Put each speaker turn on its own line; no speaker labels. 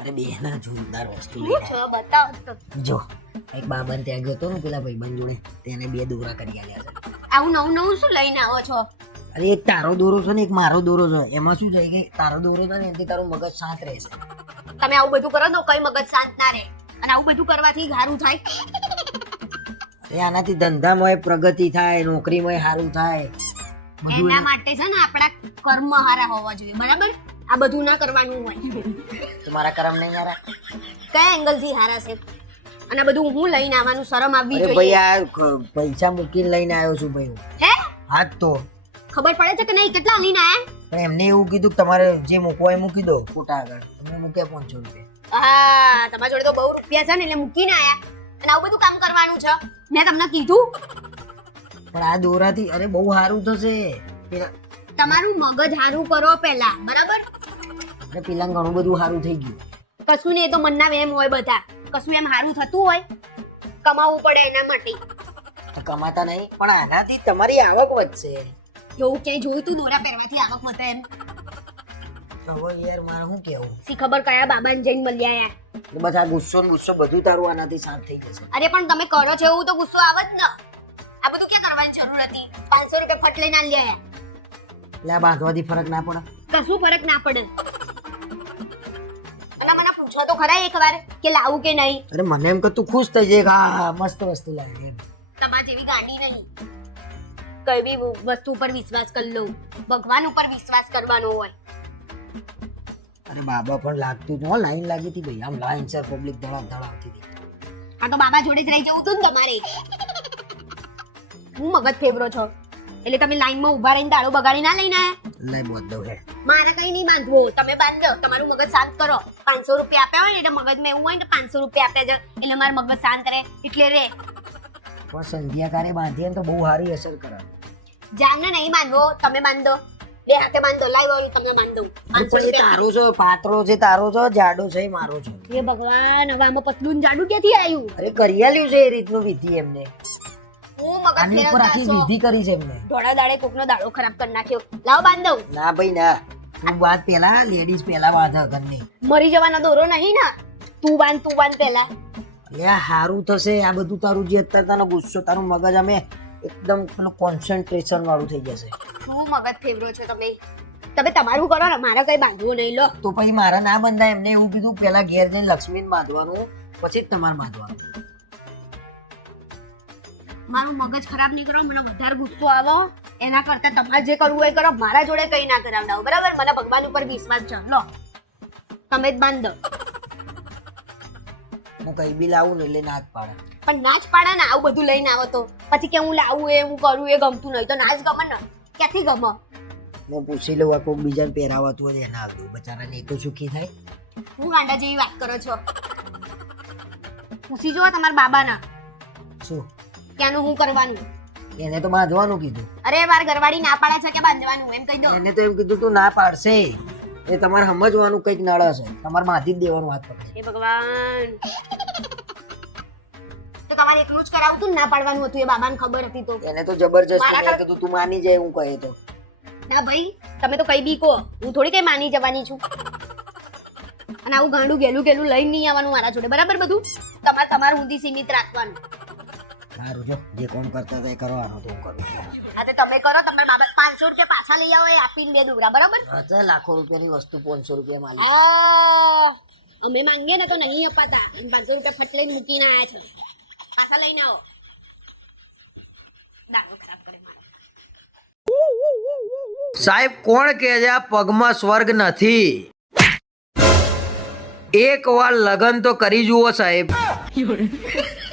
અરે બે ના જોરદાર વસ્તુ
બતાવો.
જો એક બાબન ત્યાં ગયો તો ને પેલા ભાઈબંધ જોડે તેને બે દોરા કરી આલ્યા છે.
આવું નવું નવું શું લઈને આવો છો?
અરે એક તારો દોરો છે ને એક મારો દોરો છે. એમાં શું થઈ ગઈ તારો દોરો છે ને એનાથી તારું મગજ શાંત રહેશે.
તમે આવું બધું કરો તો કઈ મગજ શાંત ના રહે. અને આવું બધું કરવાથી સારું થાય.
અરે આનાથી ધંધામાં પ્રગતિ થાય નોકરીમાં સારું થાય.
એના માટે છે ને આપણા કર્મ હારા હોવા જોઈએ બરાબર? આ બધું ના કરવાનું હોય.
તમારા કરમ નહીં યાર
કયા એંગલથી હારા છે? અને બધું હું લઈને આવવાનું શરમ આવવી
અરે ભાઈ
જોઈએ
આ ક- પૈસા મૂકીને લઈને આવ્યો છું ભાઈ હું.
હે?
હા જ તો
ખબર પડે છે કે નહીં? કેટલા લઈને આયા
પણ એમને એવું કીધું કે તમારે જે મૂકવા એ મૂકી દો. ફોટા આગળ. તમે મૂક્યા પાંચસો રૂપિયા.
હા તમારા જોડે તો બહુ રૂપિયા છે ને એટલે મૂકીને આયા અને આવું બધું કામ કરવાનું છે? મેં તમને કીધું.
પણ આ દોરાથી અરે બહુ સારું થશે. પેલા
તમારું મગજ હારું કરો પહેલા બરાબર?
અરે પેલા ઘણું બધું સારું થઈ ગયું.
કશું ને એ તો મનના વેમ હોય બધા. કશું એમ હારું થતું હોય કમાવવું પડે એના માટે.
તો કમાતા નહીં પણ આનાથી તમારી આવક વધશે.
એવું ક્યાંય જોયું તું દોરા પહેરવાથી આવક વધે એમ?
હવે યાર મારે શું કેવું
સી ખબર કયા બાબાને જઈને મળ્યા યાર
બધા ગુસ્સો ને ગુસ્સો બધું તારું આનાથી શાંત થઈ જશે.
અરે પણ તમે કરો છો એવું તો ગુસ્સો આવે જ ને. આ બધું ક્યાં કરવાની જરૂર હતી? પાંચસો રૂપિયા ફટ લઈને આલી આયા.
એટલે આ બાંધવાથી ફરક ના પડે.
કશું ફરક ના પડે. પૂછો તો ખરા એકવાર કે લાવું કે નહીં?
અરે મને એમ કે તું ખુશ થઈ જઈ હા મસ્ત વસ્તુ લાવી.
તમારા જેવી ગાડી નહીં. કઈ બી વસ્તુ ઉપર વિશ્વાસ કરી લઉં. ભગવાન ઉપર વિશ્વાસ કરવાનો હોય.
અરે બાબા પણ લાગતું જ લાઈન લાગી હતી ભાઈ. આમ લાઈન સર પબ્લિક ધડામ ધડાવતી હતી.
આ તો બાબા જોડે જ રહી જવું તું ને તમારે. હું મગજ ફેવરો છો. એટલે તમે લાઈનમાં ઊભા રહીને દાડો બગાડી ના લઈને આયા?
લઈ બોધ હે.
મારે કઈ નહીં બાંધવું. તમે બાંધો તમારું મગજ શાંત કરો. પાંચસો રૂપિયા આપ્યા હોય ને એટલે મગજમાં એવું હોય ને પાંચસો રૂપિયા આપ્યા છે. એટલે મારું મગજ શાંત રહે. એટલે રે.
પણ સંધ્યાકારે બાંધીએ તો બહુ સારી અસર કરે.
જાનને નહીં બાંધવો. તમે બાંધો. બે હાથે બાંધો. લાઈવ ઓલું તમને બાંધો.
પણ એ તારો છે પાતળો છે તારો છો જાડો છે મારો છે.
એ ભગવાન હવે આમાં પતલું જાડું ક્યાંથી આવ્યું?
અરે કરિયાલ્યું છે એ રીતનું વિધિ એમને.
હું મગજ
ઉપર આખી વિધિ કરી છે એમને.
ધોળા દાડે કોકનો દાડો ખરાબ કરી નાખ્યો. લાવ બાંધો.
ના ભાઈ ના. તું બાદ પેલા લેડીઝ પેલા બાંધે ઘરની.
મરી જવાનો દોરો નહીં ને. તું બાંધ તું બાંધ પેલા.
એટલે આ હારું થશે. આ બધું તારું જે અત્યારે તારો ગુસ્સો તારું મગજ અમે એકદમ કોન્સન્ટ્રેશન વાળું થઈ જશે.
શું મગજ ફેવરો છો તમે. તમે તમારું કરો ને મારે કઈ બાંધવું નહીં લો.
તો પછી મારા ના બંધાય એમને એવું કીધું પેલા ઘેર જઈને લક્ષ્મીને બાંધવાનું પછી જ તમારે બાંધવાનું.
મારું મગજ ખરાબ નહીં કરો મને વધારે ગુસ્સો આવો. એના કરતા તમારે જે કરવું એ કરો. મારા જોડે કઈ ના કરાવડાવો બરાબર? મને ભગવાન ઉપર વિશ્વાસ છે. લો. તમે જ બાંધો.
હું કઈ બી લાવું ને એટલે ના જ પાડે.
પણ ના જ પાડે ને આવું બધું લઈને આવો તો. પછી કે હું લાવું એ હું કરું એ ગમતું નહીં. તો ના જ ગમે ને. ક્યાંથી ગમે?
હું પૂછી લઉં આ કોઈક બીજાને પહેરાવાતું હોય એના દઉં. બચારાને એ તો સુખી થાય.
હું ગાંડા જેવી વાત કરો છો? પૂછી જુઓ તમારા બાબાના.
શું?
ક્યાંનું હું કરવાનું?
એને તો બાંધવાનું કીધું.
અરે માર ઘરવાળી ના પાડે છે કે બાંધવાનું? એમ કહી દો.
એને તો એમ કીધું તું ના પાડશે. એ તમારે સમજવાનું કંઈક નડે છે તમારે બાંધી જ દેવાનું વાત પકડી.
હે ભગવાન. તો તમારે એકલું જ કરાવું તું ના પાડવાનું હતું? એ બાબાને ખબર હતી તો.
એને તો જબરજસ્ત કીધું. તું માની જાય હું કહે તો.
ના ભાઈ તમે તો કઈ બી કહો. હું થોડી કઈ માની જવાની છું. અને આવું ગાંડું ગેલું ગેલું લઈને નહીં આવવાનું મારા જોડે. બરાબર બધું? તમારે તમારું ઊંધી સીમિત રાખવાનું.
સારું જો જે કોણ કરતા હતા એ કરવાનું તો હું કરું
હા તો તમે કરો તમારે બાબત પાંચસો રૂપિયા પાછા લઈ આવો એ આપીને બે દુબરા બરાબર?
હા લાખો રૂપિયાની વસ્તુ પાંચસો રૂપિયા માલી
અમે માંગીએ ને તો નહીં અપાતા. પાંચસો રૂપિયા ફટ લઈને મૂકીને આવ્યા છે. પાછા લઈને આવો. દાડો ખરાબ કરે
સાહેબ કોણ કે છે આ પગમાં સ્વર્ગ નથી? એક વાર લગન તો કરી જુઓ સાહેબ.